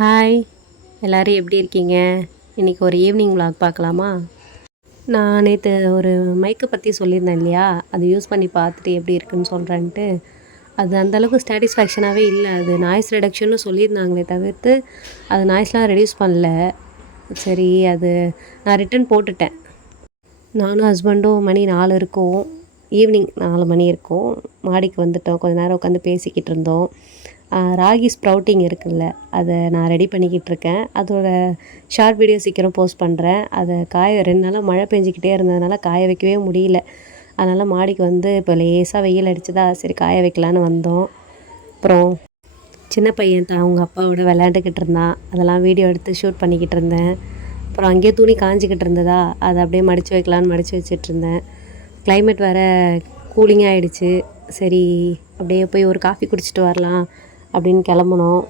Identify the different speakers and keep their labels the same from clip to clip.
Speaker 1: Hi எல்லோரும் எப்படி இருக்கீங்க? இன்றைக்கி ஒரு ஈவினிங் விளாக் பார்க்கலாமா? நான் நேற்று ஒரு மைக்கை பற்றி சொல்லியிருந்தேன் இல்லையா? அது யூஸ் பண்ணி பார்த்துட்டு எப்படி இருக்குன்னு சொல்கிறேன்ட்டு அது அந்தளவுக்கு சாட்டிஸ்ஃபேக்ஷனாகவே இல்லை. அது நாய்ஸ் ரெடக்ஷன்னு சொல்லியிருந்தாங்களே தவிர்த்து அது நாய்ஸ்லாம் ரெடியூஸ் பண்ணல. சரி அது நான் ரிட்டன் போட்டுட்டேன். நானும் ஹஸ்பண்டும் மணி நாலு இருக்கும். ஈவினிங் நாலு மணி இருக்கும். மாடிக்கு வந்துட்டோம். கொஞ்ச நேரம் உட்காந்து பேசிக்கிட்டு இருந்தோம். ராகி ஸ்ப்ரவுட்டிங் இருக்குல்ல அதை நான் ரெடி பண்ணிக்கிட்டு இருக்கேன். அதோட ஷார்ட் வீடியோ சீக்கிரம் போஸ்ட் பண்ணுறேன் அதை காய ரெண்டு நாளாக மழை பெஞ்சிக்கிட்டே இருந்ததுனால காய வைக்கவே முடியல. அதனால் மாடிக்கு வந்து இப்போ லேசாக வெயில் அடிச்சதா சரி காய வைக்கலான்னு வந்தோம். அப்புறம் சின்ன பையன் தான் அவங்க அப்பாவோட விளையாண்டுக்கிட்டு இருந்தான். அதெல்லாம் வீடியோ எடுத்து ஷூட் பண்ணிக்கிட்டு இருந்தேன். அப்புறம் அங்கேயே துணி காஞ்சிக்கிட்டு இருந்ததா அதை அப்படியே மடித்து வைக்கலான்னு மடித்து வச்சிட்டு கிளைமேட் வேறு கூலிங் ஆகிடுச்சு சரி அப்படியே போய் ஒரு காஃபி குடிச்சிட்டு வரலாம் அப்படின்னு கிளம்புனோம்.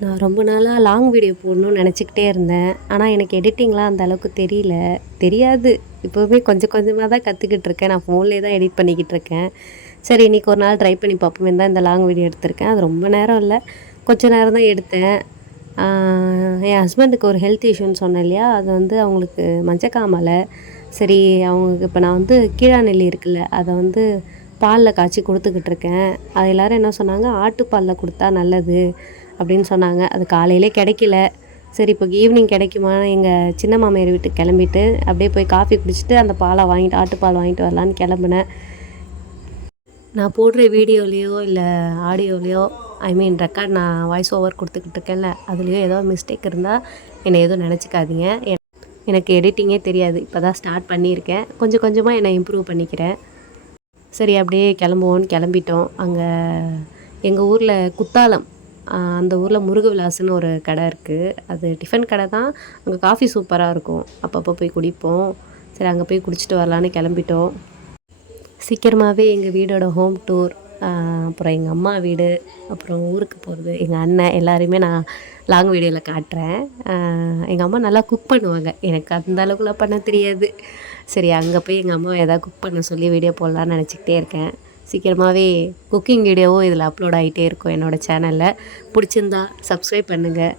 Speaker 1: நான் ரொம்ப நாளாக லாங் வீடியோ போடணும்னு நினச்சிக்கிட்டே இருந்தேன். ஆனால் எனக்கு எடிட்டிங்லாம் அந்த அளவுக்கு தெரியல. தெரியாது. இப்போவுமே கொஞ்சம் கொஞ்சமாக தான் கற்றுக்கிட்டு இருக்கேன். நான் ஃபோன்லேயே தான் எடிட் பண்ணிக்கிட்டு இருக்கேன். சரி இன்றைக்கி ஒரு நாள் ட்ரை பண்ணி பார்ப்போமே தான் இந்த லாங் வீடியோ எடுத்திருக்கேன். அது ரொம்ப நேரம் இல்லை. கொஞ்சம் நேரம் தான் எடுத்தேன். என் ஹஸ்பண்டுக்கு ஒரு ஹெல்த் இஷ்யூன்னு சொன்னேன் இல்லையா? அது வந்து அவங்களுக்கு மஞ்சக்காமலை. சரி அவங்களுக்கு இப்போ நான் வந்து கீழாநெல்லி இருக்குல்ல அதை வந்து பாலில் காய்ச்சி கொடுத்துக்கிட்டு இருக்கேன். அது எல்லோரும் என்ன சொன்னாங்க? ஆட்டுப்பாலில் கொடுத்தா நல்லது அப்படின்னு சொன்னாங்க. அது காலையிலே கிடைக்கல. சரி இப்போ ஈவினிங் கிடைக்குமா? எங்கள் சின்ன மாமியார் வீட்டுக்கு கிளம்பிட்டு அப்படியே போய் காஃபி குடிச்சிட்டு அந்த பாலை வாங்கிட்டு ஆட்டுப்பால் வாங்கிட்டு வரலான்னு கிளம்புனேன். நான் போடுற வீடியோலேயோ இல்லை ஆடியோலேயோ ஐ மீன் ரெக்கார்ட் நான் வாய்ஸ் ஓவர் கொடுத்துக்கிட்டு இருக்கேன்ல அதுலேயோ ஏதோ மிஸ்டேக் இருந்தால் என்னை எதுவும் நினச்சிக்காதீங்க. எனக்கு எடிட்டிங்கே தெரியாது. இப்போ தான் ஸ்டார்ட் பண்ணியிருக்கேன். கொஞ்சம் கொஞ்சமாக என்னை இம்ப்ரூவ் பண்ணிக்கிறேன். சரி அப்படியே கிளம்புவோன்னு கிளம்பிட்டோம். அங்கே எங்கள் ஊரில் குத்தாலம் அந்த ஊரில் முருக விலாஸ்னு ஒரு கடை இருக்குது அது டிஃபன் கடை தான். அங்கே காஃபி சூப்பராக இருக்கும். அப்பப்போ போய் குடிப்போம். சரி அங்கே போய் குடிச்சிட்டு வரலான்னு கிளம்பிட்டோம். சீக்கிரமாகவே எங்கள் வீடோட ஹோம் டூர் அப்புறம் எங்கள் அம்மா வீடு அப்புறம் ஊருக்கு போகிறது எங்கள் அண்ணன் எல்லாரையுமே நான் லாங் வீடியோவில் காட்டுறேன். எங்கள் அம்மா நல்லா குக் பண்ணுவாங்க. எனக்கு அந்த அளவுக்குலாம் பண்ண தெரியாது. சரி அங்கே போய் எங்கள் அம்மா எதாவது குக் பண்ண சொல்லி வீடியோ போடலான்னு நினச்சிக்கிட்டே இருக்கேன். சீக்கிரமாகவே குக்கிங் வீடியோவும் இதில் அப்லோட் ஆகிட்டே இருக்கும் என்னோடய சேனலில் பிடிச்சிருந்தா சப்ஸ்கிரைப் பண்ணுங்கள்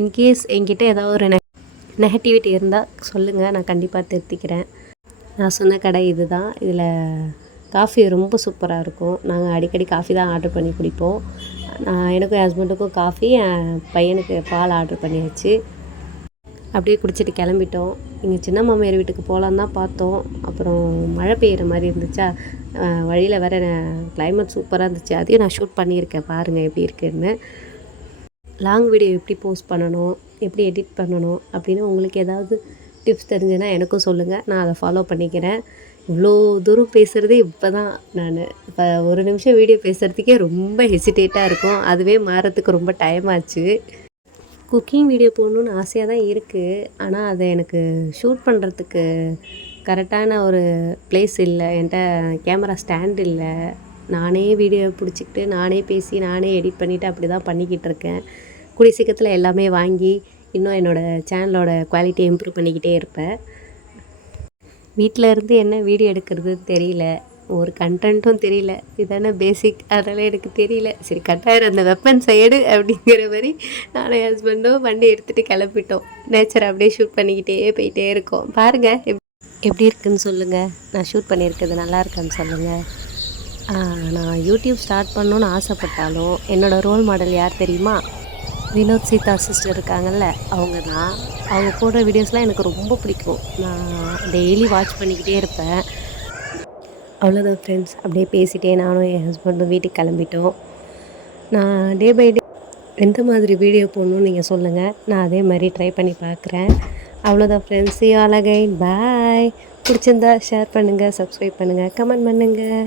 Speaker 1: இன்கேஸ் என்கிட்ட ஏதாவது ஒரு நெ நெகட்டிவிட்டி இருந்தால் சொல்லுங்கள் நான் கண்டிப்பாக திருத்திக்கிறேன். நான் சொன்ன கடை இதுதான். இதில் காஃபி ரொம்ப சூப்பராக இருக்கும். நாங்கள் அடிக்கடி காஃபி தான் ஆர்டர் பண்ணி குடிப்போம். நான் எனக்கும் என் ஹஸ்பண்டுக்கும் காஃபி என் பையனுக்கு பால் ஆர்டர் பண்ணியாச்சு. அப்படியே குடிச்சிட்டு கிளம்பிட்டோம். இங்கே சின்ன மாமியார் வீட்டுக்கு போகலான்னு தான் பார்த்தோம். அப்புறம் மழை பெய்கிற மாதிரி இருந்துச்சா? வழியில் வேற கிளைமேட் சூப்பராக இருந்துச்சு. அதையும் நான் ஷூட் பண்ணியிருக்கேன். பாருங்கள் எப்படி இருக்குன்னு. லாங் வீடியோ எப்படி போஸ்ட் பண்ணணும்? எப்படி எடிட் பண்ணணும்? அப்படின்னு உங்களுக்கு ஏதாவது டிப்ஸ் தெரிஞ்சுன்னா எனக்கும் சொல்லுங்கள் நான் அதை ஃபாலோ பண்ணிக்கிறேன். இவ்வளோ தூரம் பேசுகிறதே இப்போ தான் நான். இப்போ ஒரு நிமிஷம் வீடியோ பேசுகிறதுக்கே ரொம்ப ஹெசிடேட்டாக இருக்கும். அதுவே மாறத்துக்கு ரொம்ப டைம் ஆச்சு. குக்கிங் வீடியோ போடணுன்னு ஆசையாக தான் இருக்குது ஆனால் அதை எனக்கு ஷூட் பண்ணுறதுக்கு கரெக்டான ஒரு பிளேஸ் இல்லை. என்கிட்ட கேமரா ஸ்டாண்ட் இல்லை. நானே வீடியோ பிடிச்சிக்கிட்டு நானே பேசி நானே எடிட் பண்ணிவிட்டு அப்படி தான் பண்ணிக்கிட்டு இருக்கேன். கூடிய சீக்கிரத்தில் எல்லாமே வாங்கி இன்னும் என்னோடய சேனலோட குவாலிட்டியை இம்ப்ரூவ் பண்ணிக்கிட்டே இருப்பேன். வீட்டில் இருந்து என்ன வீடியோ எடுக்கிறதுன்னு தெரியல. ஒரு கண்டென்ட்டும் தெரியல. இதானே பேசிக் அதெல்லாம் எனக்கு தெரியல. சரி கட்டாயிரம் அந்த வெப்பன் சைடு அப்படிங்கிற மாதிரி நானும் என் ஹஸ்பண்டும் வண்டி எடுத்துகிட்டு கிளம்பிட்டோம். நேச்சர் அப்படியே ஷூட் பண்ணிக்கிட்டே போயிட்டே இருக்கோம். பாருங்கள் எப் எப்படி இருக்குன்னு சொல்லுங்கள் நான் ஷூட் பண்ணியிருக்கிறது நல்லா இருக்கேன்னு சொல்லுங்கள் நான் யூடியூப் ஸ்டார்ட் பண்ணணுன்னு ஆசைப்பட்டாலும் என்னோடய ரோல் மாடல் யார் தெரியுமா? வினோத் சீதா சிஸ்டர் இருக்காங்கல்ல அவங்க தான் அவங்க போடுற வீடியோஸ்லாம் எனக்கு ரொம்ப பிடிக்கும். நான் டெய்லி வாட்ச் பண்ணிக்கிட்டே இருப்பேன். அவ்வளோதான் ஃப்ரெண்ட்ஸ் அப்படியே பேசிகிட்டே நானும் என் ஹஸ்பண்டும் வீட்டுக்கு கிளம்பிட்டோம். நான் டே பை டே எந்த மாதிரி வீடியோ போடணும்னு நீங்கள் சொல்லுங்கள் நான் அதே மாதிரி ட்ரை பண்ணி பார்க்குறேன். அவ்வளோதான் ஃப்ரெண்ட்ஸ் ஆல் அகைன் பாய் பிடிச்சிருந்தா ஷேர் பண்ணுங்கள் சப்ஸ்கிரைப் பண்ணுங்கள் கமெண்ட் பண்ணுங்கள்